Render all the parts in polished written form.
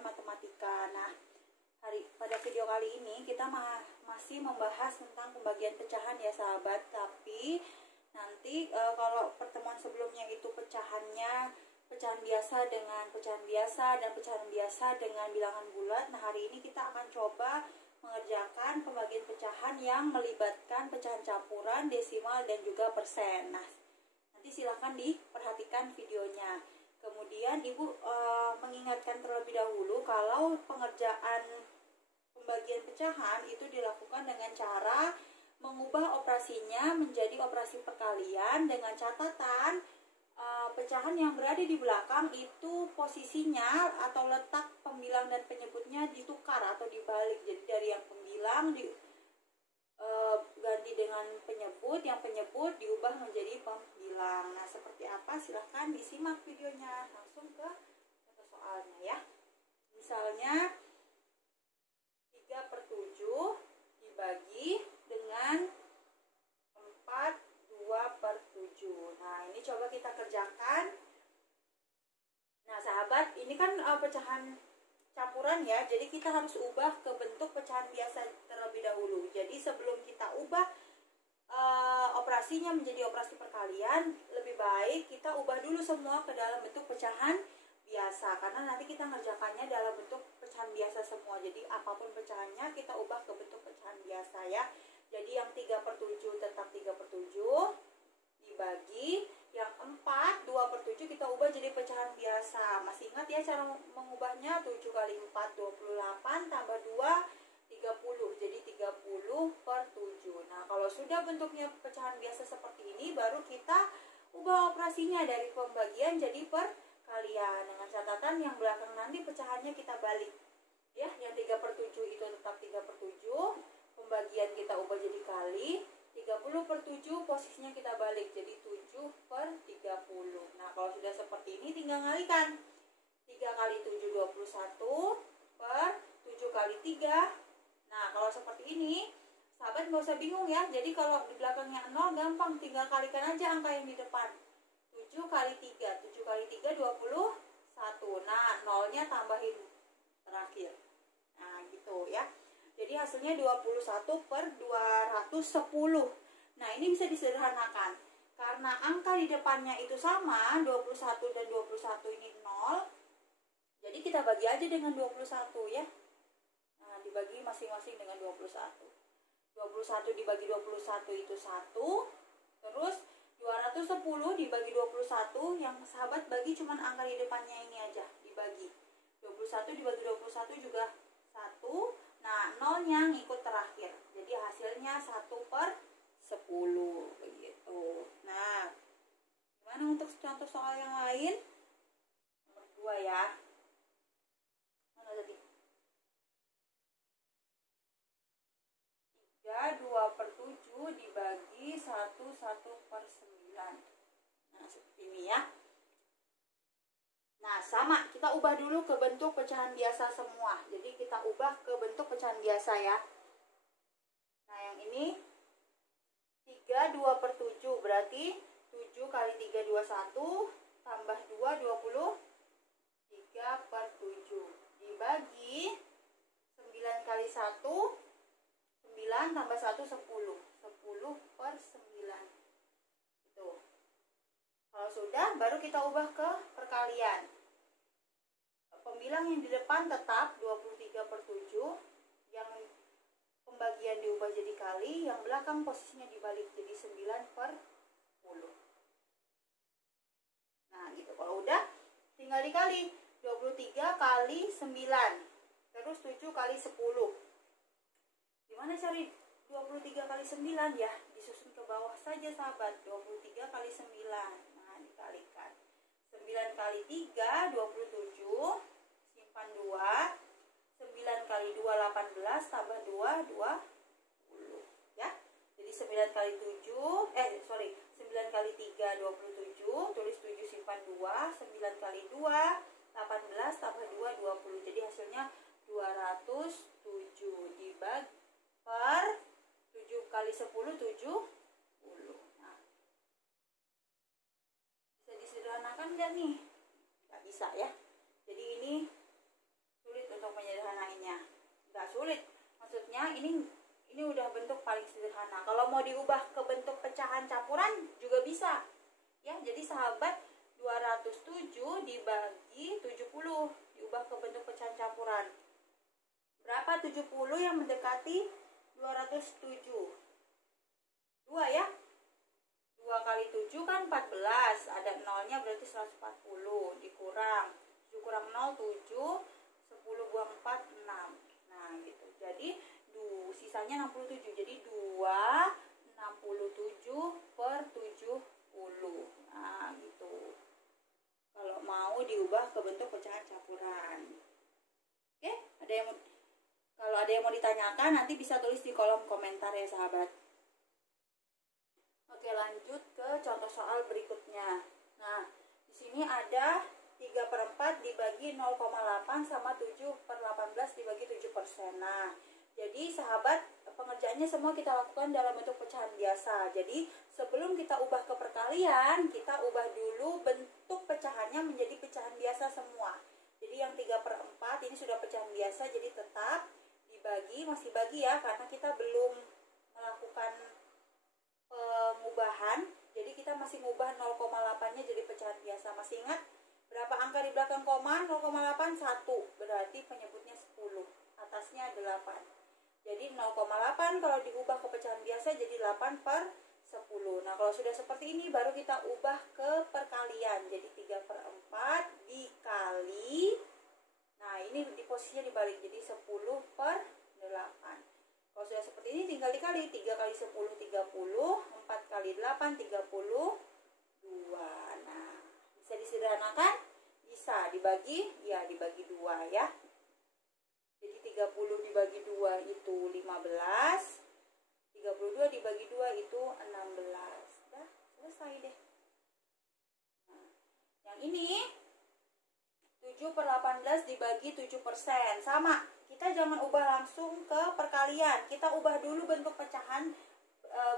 pelajaran matematika. Nah, pada video kali ini kita masih membahas tentang pembagian pecahan ya sahabat. Tapi nanti kalau pertemuan sebelumnya itu pecahannya pecahan biasa dengan pecahan biasa dan pecahan biasa dengan bilangan bulat. Nah, hari ini kita akan coba mengerjakan pembagian pecahan yang melibatkan pecahan campuran, desimal, dan juga persen. Nah, nanti silahkan diperhatikan videonya. Kemudian Ibu mengingatkan terlebih dahulu kalau pengerjaan pembagian pecahan itu dilakukan dengan cara mengubah operasinya menjadi operasi perkalian dengan catatan pecahan yang berada di belakang itu posisinya atau letak pembilang dan penyebutnya ditukar atau dibalik. Jadi dari yang pembilang ganti dengan penyebut, yang penyebut diubah menjadi pembilang. Nah, seperti apa? Silahkan disimak videonya. Langsung ke contoh soalnya ya. Misalnya 3/7 dibagi dengan 4/2/7. Nah, ini coba kita kerjakan. Nah, sahabat, ini kan pecahan campuran ya, jadi kita harus ubah ke bentuk pecahan biasa terlebih dahulu. Jadi sebelum kita ubah operasinya menjadi operasi perkalian, lebih baik kita ubah dulu semua ke dalam bentuk pecahan biasa, karena nanti kita ngerjakannya dalam bentuk pecahan biasa semua. Jadi apapun pecahannya kita ubah ke bentuk pecahan biasa ya. Jadi yang 3/7 tetap 3/7 dibagi yang 4/2/7 kita ubah jadi pecahan biasa. Masih ingat ya cara mengubahnya? 7 kali 4 28 tambah 2 30. Jadi 30/7. Nah, kalau sudah bentuknya pecahan biasa seperti ini, baru kita ubah operasinya dari pembagian jadi perkalian. Dengan catatan yang belakang nanti pecahannya kita balik. Ya, yang 3/7 itu tetap 3/7. Pembagian kita ubah jadi kali. 30/7 posisinya kita balik jadi 7/30. Nah, kalau sudah seperti ini tinggal ngalikan. 3 kali 7 21 per 7 kali 3. Nah, kalau seperti ini sahabat nggak usah bingung ya. Jadi kalau di belakangnya 0 gampang, tinggal kalikan aja angka yang di depan. 7 kali 3 21. Nah, 0-nya tambahin terakhir. Nah, gitu ya. Jadi hasilnya 21/210. Nah, ini bisa disederhanakan. Karena angka di depannya itu sama, 21 dan 21 ini 0. Jadi kita bagi aja dengan 21 ya. Nah, dibagi masing-masing dengan 21. 21 dibagi 21 itu 1. Terus 210 dibagi 21, yang sahabat bagi cuman angka di depannya ini aja dibagi. 21 dibagi 21 juga 1. Nah, 0-nya ngikut terakhir. Jadi hasilnya 1/10 begitu. Nah, gimana untuk contoh soal yang lain? Nomor 2 ya. Mana tadi? 3/2/7 dibagi 1/9. Nah, seperti ini ya. Nah, sama, kita ubah dulu ke bentuk pecahan biasa semua. Jadi kita ubah ke bentuk pecahan biasa ya. Nah, yang ini 3/2/7 berarti 7 kali 3 21 tambah 2 23/7 dibagi 9 kali 1 9 tambah 1 10. 10/9. Itu. Kalau sudah, baru kita ubah ke perkalian. Pembilang yang di depan tetap 23/7. Yang pembagian diubah jadi kali. Yang belakang posisinya dibalik jadi 9/10. Nah, gitu. Kalau udah, tinggal dikali. 23 kali 9. Terus 7 kali 10. Gimana cari 23 kali 9 ya? Disusun ke bawah saja sahabat. 23 kali 9. Dikalikan 9 kali 3 27, simpan 2, 9 kali 2 18 tambah 2 20 ya. Jadi 9 kali 9 kali 3 27, tulis 7 simpan 2, 9 kali 2 18 tambah 2 20. Jadi hasilnya 207 dibagi per 7 kali 10 70. Disederhanakan nggak nih? Nggak bisa ya. Jadi ini karena ini udah bentuk paling sederhana. Kalau mau diubah ke bentuk pecahan campuran juga bisa. Ya, jadi sahabat 207 dibagi 70 diubah ke bentuk pecahan campuran. Berapa 70 yang mendekati 207? 2 ya. 2 kali 7 kan 14. Ada nolnya berarti 140. Dikurang 7 kurang 0 7. 10 buang 4 6. Nah gitu. Jadi sisanya 67. Jadi 267 per 70. Nah gitu. Kalau mau diubah ke bentuk pecahan campuran. Oke, kalau ada yang mau ditanyakan nanti bisa tulis di kolom komentar ya sahabat. Oke, lanjut ke contoh soal berikutnya. Nah, di sini ada 3/4 dibagi 0,8 sama 7/18 dibagi 7%. Nah, jadi sahabat, pengerjaannya semua kita lakukan dalam bentuk pecahan biasa. Jadi sebelum kita ubah ke perkalian, kita ubah dulu bentuk pecahannya menjadi pecahan biasa semua. Jadi yang 3/4 ini sudah pecahan biasa, jadi tetap dibagi, masih bagi ya, karena kita belum melakukan pengubahan. Jadi kita masih ngubah 0,8-nya jadi pecahan biasa. Masih ingat berapa angka di belakang koma? 0,8 1, berarti penyebutnya 10, atasnya 8. Jadi 0,8 kalau diubah ke pecahan biasa jadi 8/10. Nah kalau sudah seperti ini baru kita ubah ke perkalian. Jadi 3/4 dikali, nah ini di posisinya dibalik, jadi 10/8. Kalau sudah seperti ini tinggal dikali. 3 kali 10 30, 4 kali 8 32. Nah bisa disederhanakan? Bisa. Dibagi? Ya dibagi 2 ya. Jadi 30 dibagi 2 itu 15. 32 dibagi 2 itu 16. Udah selesai deh. Nah, yang ini 7/18 dibagi 7%. Sama, kita jangan ubah langsung ke perkalian. Kita ubah dulu bentuk pecahan,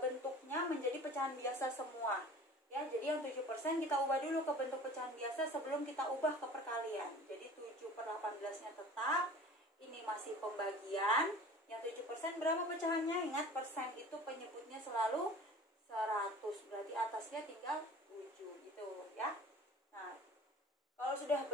bentuknya menjadi pecahan biasa semua. Ya, jadi yang 7% kita ubah dulu ke bentuk pecahan biasa sebelum kita ubah ke perkalian. Jadi 7/18-nya tetap. Ini masih pembagian. Yang 7% berapa pecahannya? Ingat, persen itu penyebutnya selalu 100. Berarti atasnya tinggal 7 gitu ya. Nah, kalau sudah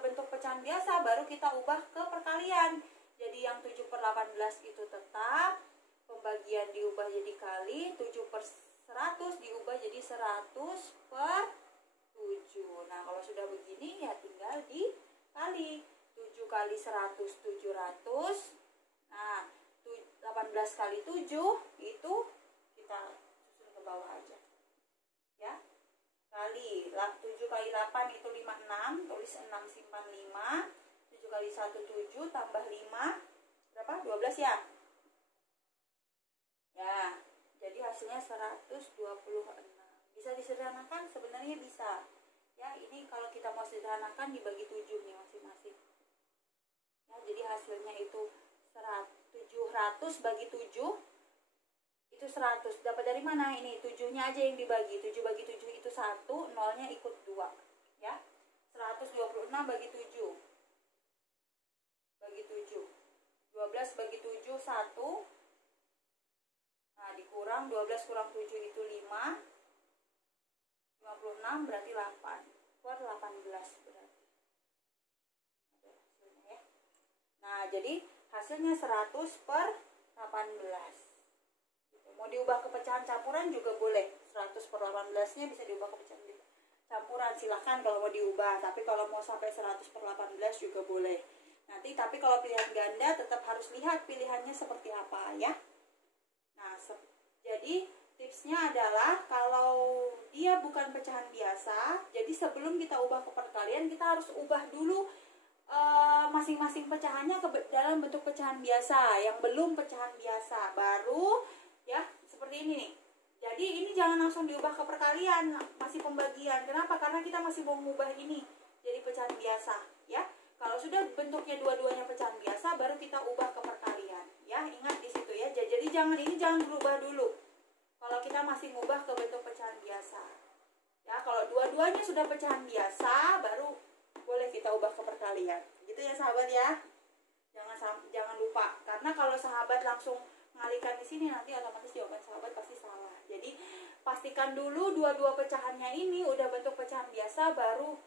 bentuk pecahan biasa baru kita ubah ke perkalian. Jadi yang 7/18 itu tetap, pembagian diubah jadi kali, 7/100 diubah jadi 100/7. Nah, kalau sudah begini ya tinggal dikali. 7 kali 100 700. Nah, 18 kali 7 itu kita susun ke bawah aja. Ya. Kali 7 kali 8 itu 56, tulis 6 simpan 5. 7 kali 1 7 tambah 5 berapa? 12 ya. Ya, jadi hasilnya 126. Bisa disederhanakan? Sebenarnya bisa. Ya, ini kalau kita mau sederhanakan dibagi 7 nih masing-masing. Ya, jadi hasilnya itu 700 bagi 7 itu 100. Dapat dari mana? Ini 7-nya aja yang dibagi. 7 bagi 7 itu 1, nolnya ikut 2. Ya. 126 bagi 7. Bagi 7. 12 bagi 7 1. Nah, dikurang 12 kurang 7 itu 5. 56 berarti 8. Keluar 18 berarti. Nah, jadi hasilnya 100/18. Mau diubah ke pecahan campuran juga boleh. 100/18-nya bisa diubah ke pecahan campuran. Silahkan kalau mau diubah. Tapi kalau mau sampai 100/18 juga boleh. Nanti tapi kalau pilihan ganda tetap harus lihat pilihannya seperti apa ya. Nah, jadi tipsnya adalah kalau dia bukan pecahan biasa, jadi sebelum kita ubah ke perkalian kita harus ubah dulu masing-masing pecahannya ke dalam bentuk pecahan biasa. Yang belum pecahan biasa baru ya seperti ini nih. Jadi ini jangan langsung diubah ke perkalian, masih pembagian. Kenapa? Karena kita masih mau mengubah ini jadi pecahan biasa ya. Kalau sudah bentuknya dua-duanya pecahan biasa baru kita ubah ke perkalian ya. Ingat di situ ya. Jadi jangan berubah dulu kalau kita masih ngubah ke bentuk pecahan biasa ya. Kalau dua-duanya sudah pecahan biasa baru boleh kita ubah ke perkalian gitu ya sahabat ya. Jangan jangan lupa, karena kalau sahabat langsung mengalihkan di sini nanti otomatis jawaban sahabat pasti salah. Jadi pastikan dulu dua-dua pecahannya ini udah bentuk pecahan biasa, baru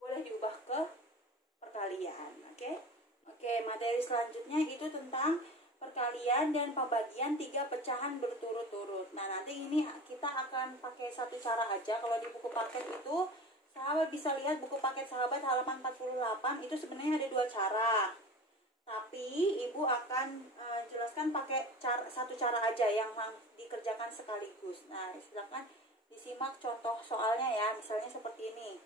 boleh diubah ke perkalian. Oke, materi selanjutnya itu tentang perkalian dan pembagian 3 pecahan berturut-turut. Nah, nanti ini kita akan pakai satu cara aja. Kalau di buku paket itu, sahabat bisa lihat buku paket sahabat halaman 48, itu sebenarnya ada 2 cara. Tapi ibu akan jelaskan pakai satu cara aja yang dikerjakan sekaligus. Nah, silakan disimak contoh soalnya ya. Misalnya seperti ini.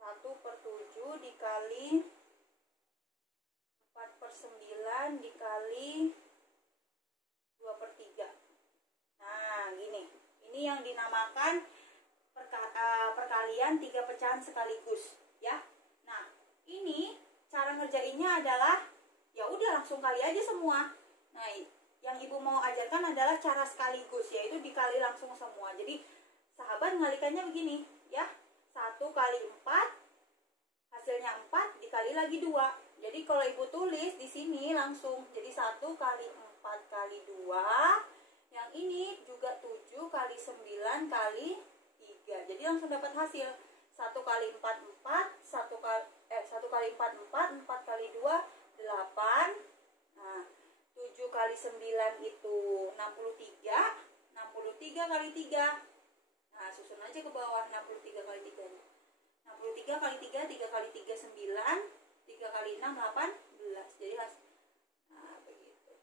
1/7 dikali 4/9 dikali 2/3. Nah, gini. Ini yang dinamakan perkalian 3 pecahan sekaligus, ya. Nah, ini cara ngerjainnya adalah ya udah langsung kali aja semua. Nah, yang ibu mau ajarkan adalah cara sekaligus, yaitu dikali langsung semua. Jadi sahabat ngalikannya begini, ya. 1 kali 4 hasilnya 4 dikali lagi 2. Jadi kalau ibu tulis di sini langsung jadi 1 kali 4 kali 2. Yang ini juga 7 kali 9 kali 3. Jadi langsung dapat hasil 1 kali 4 4, 1 kali 4 4, 4 kali 2 8. Nah, 7 kali 9 itu 63. 63 kali 3. Nah, susun aja ke bawah 63 kali 3. 63 kali 3, 3 kali 3 9, 3 kali 6 18. Jadi begitu.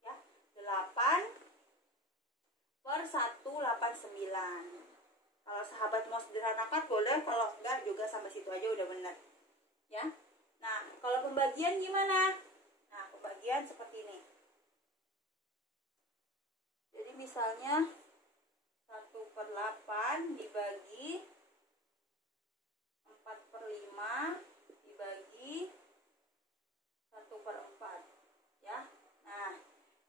Ya, 8/189. Kalau sahabat mau sederhanakan boleh, kalau enggak juga sampai situ aja udah benar. Ya. Nah, kalau pembagian gimana? Nah, pembagian seperti ini. Jadi misalnya 1/8 dibagi 4/5 dibagi 1/4, ya. Nah,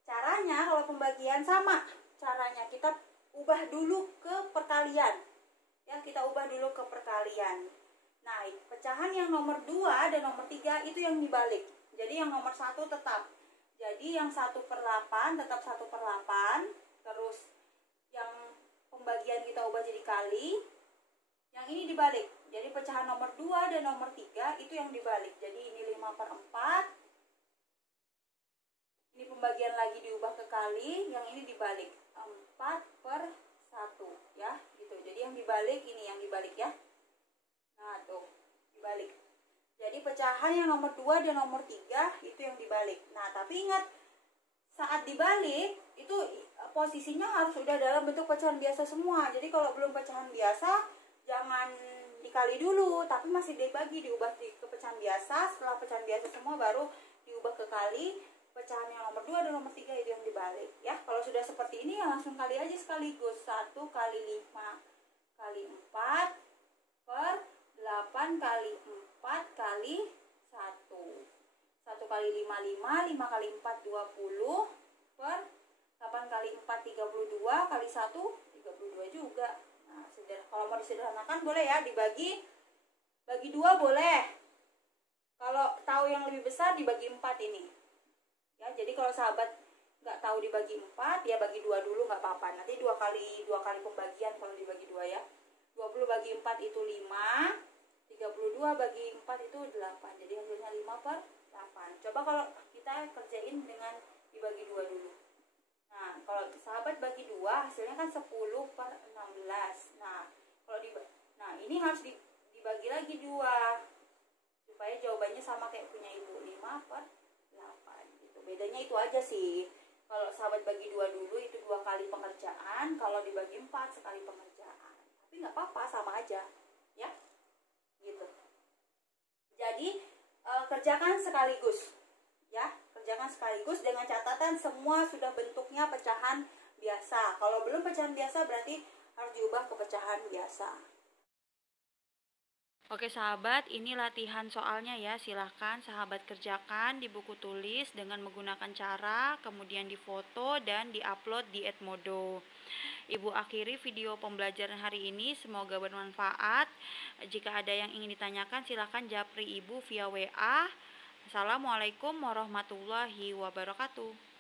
caranya kalau pembagian sama. Caranya kita ubah dulu ke perkalian. Ya, kita ubah dulu ke perkalian. Nah, pecahan yang nomor 2 dan nomor 3 itu yang dibalik. Jadi yang nomor 1 tetap. Jadi yang 1/8 tetap 1/8. Terus yang pembagian kita ubah jadi kali. Yang ini dibalik. Jadi pecahan nomor 2 dan nomor 3 itu yang dibalik. Jadi ini 5/4. Ini pembagian lagi diubah ke kali. Yang ini dibalik. 4/1, ya. Gitu. Jadi yang dibalik ini yang dibalik, ya. Nah, tuh. Dibalik. Jadi pecahan yang nomor 2 dan nomor 3 itu yang dibalik. Nah, tapi ingat, saat dibalik itu posisinya harus sudah dalam bentuk pecahan biasa semua. Jadi kalau belum pecahan biasa, jangan dikali dulu, tapi masih dibagi, diubah ke pecahan biasa. Setelah pecahan biasa semua baru diubah ke kali. Pecahan yang nomor 2 dan nomor 3 itu yang dibalik, ya. Kalau sudah seperti ini ya langsung kali aja sekaligus. 1 kali 5 kali 4 per 8 kali 4 kali 1. 1 kali 5 5, 5 kali 4 20 per 8 kali 4 32 kali 1 32 juga. Nah, kalau mau disederhanakan boleh ya, bagi 2 boleh. Kalau tahu yang lebih besar dibagi 4 ini. Ya, jadi kalau sahabat nggak tahu dibagi 4, ya bagi 2 dulu nggak apa-apa. Nanti 2 kali pembagian kalau dibagi 2, ya. 20 bagi 4 itu 5, 32 bagi 4 itu 8. Jadi hasilnya 5/8. Coba kalau kita kerjain dengan dibagi 2 dulu. Nah, kalau sahabat bagi 2 hasilnya kan 10/16. Nah, ini harus dibagi lagi 2 supaya jawabannya sama kayak punya ibu, 5/8 gitu. Bedanya itu aja sih. Kalau sahabat bagi 2 dulu itu 2 kali pengerjaan, kalau dibagi 4 sekali pengerjaan. Tapi nggak apa-apa, sama aja, ya. Gitu. Jadi kerjakan sekaligus, ya. Kerjakan sekaligus dengan catatan semua sudah bentuknya pecahan biasa. Kalau belum pecahan biasa berarti harus diubah ke pecahan biasa. Oke sahabat, ini latihan soalnya ya. Silahkan sahabat kerjakan di buku tulis dengan menggunakan cara, kemudian difoto dan diupload di Edmodo. Ibu akhiri video pembelajaran hari ini, semoga bermanfaat. Jika ada yang ingin ditanyakan silahkan japri ibu via WA. Assalamualaikum warahmatullahi wabarakatuh.